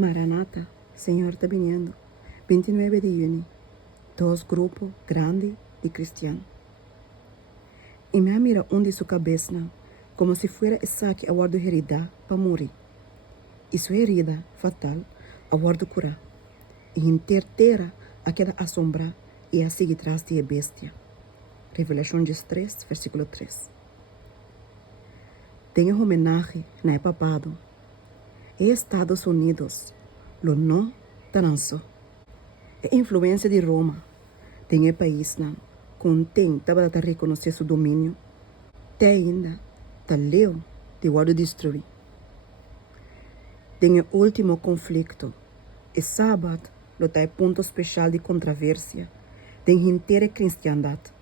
Maranata, Señor está viniendo. 29 de junio, dos grupos grandes de cristianos. Y me mira de su cabeza, como si fuera Isaac a guardo herida para morir. Y su herida fatal a guardo curar. Y intertera a queda asombra y a seguir tras de bestia. Revelación 3, versículo 3. Tenha homenaje na papado. E Estados Unidos, lo no tananso. E influência de Roma, tem o país não, contenta para reconhecer seu domínio, tem ainda, tá leu, de guarda destruir. Tem o último conflito, e sábado, lo tá ponto especial de controvérsia, tem inteira cristiandade.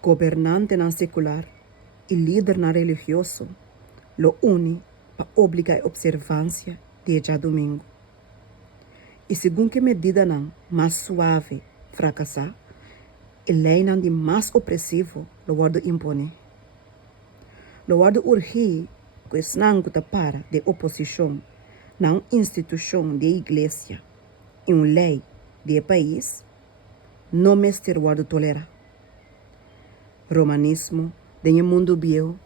Governante não secular e líder não religioso, lo une para obrigar a observância de já domingo. E segundo que medida não mais suave fracassar, e lei não de mais opressivo lo guardo impone. Lo guardo urgir que es não que para de oposição na instituição de igreja e lei de país, não mestre guardo tolera. Romanismo de mundo bio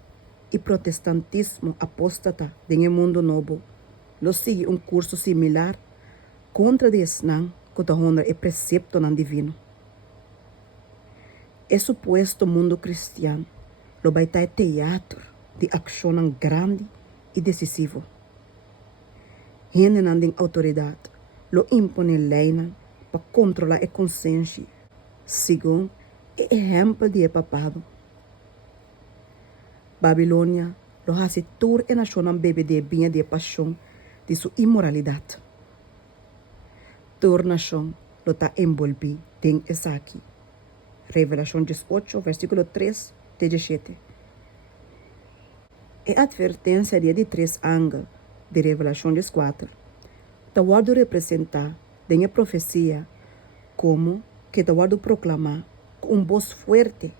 e protestantismo apóstata de mundo novo, lo sigue curso similar contra de esnan que honra e precepto nan divino. É suposto mundo cristiano, lo vai ter teatro de ação grande e decisivo. Gente nan de autoridade, lo impone lei para controlar a consciência, segundo o exemplo de papado. Babilônia lo hace tur e nação bebe de binha de paixão de sua imoralidade. Tur nação lo está envolvido em essa aqui. Revelação 18, versículo 3 a 17. É a advertência de 3 ângulos de Revelação 4. Está guardo representar a profecia como que está guardo proclamar com voz forte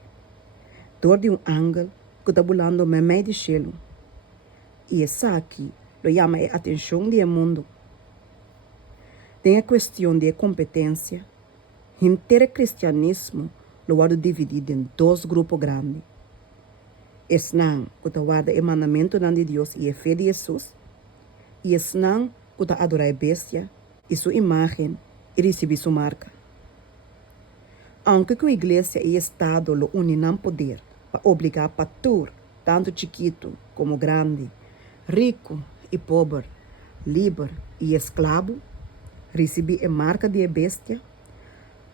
dor de ângulo que está bulando me meio de cielo. E essa aqui lo chama a atenção do mundo. Tem a questão de competência. Inteiro cristianismo lo guarda dividido em 2 grupos grandes. Es não que está guarda o mandamento de Deus e a fé de Jesus. E es não que está adorar a bestia e sua imagem e receber sua marca. Aunque a igreja e o Estado lo unem poder para obrigar pastor, tanto chiquito como grande, rico e pobre, livre e escravo, receber a marca de a bestia,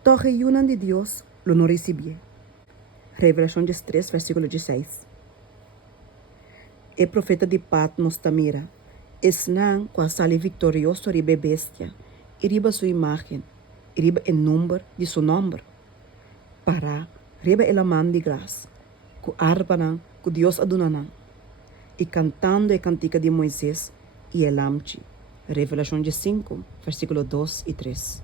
torre una de Deus lo não recebia. Revelação 3, versículo 16. O profeta de Patmos tamira, esnan com a sale vitorioso ribe bestia, e riba sua imagem, e riba o número de seu nome, para riba ela mão de graça, com arpa que Deus aduna e cantando a cantiga de Moisés e el Amchi. Revelação 5, versículo 2 e 3.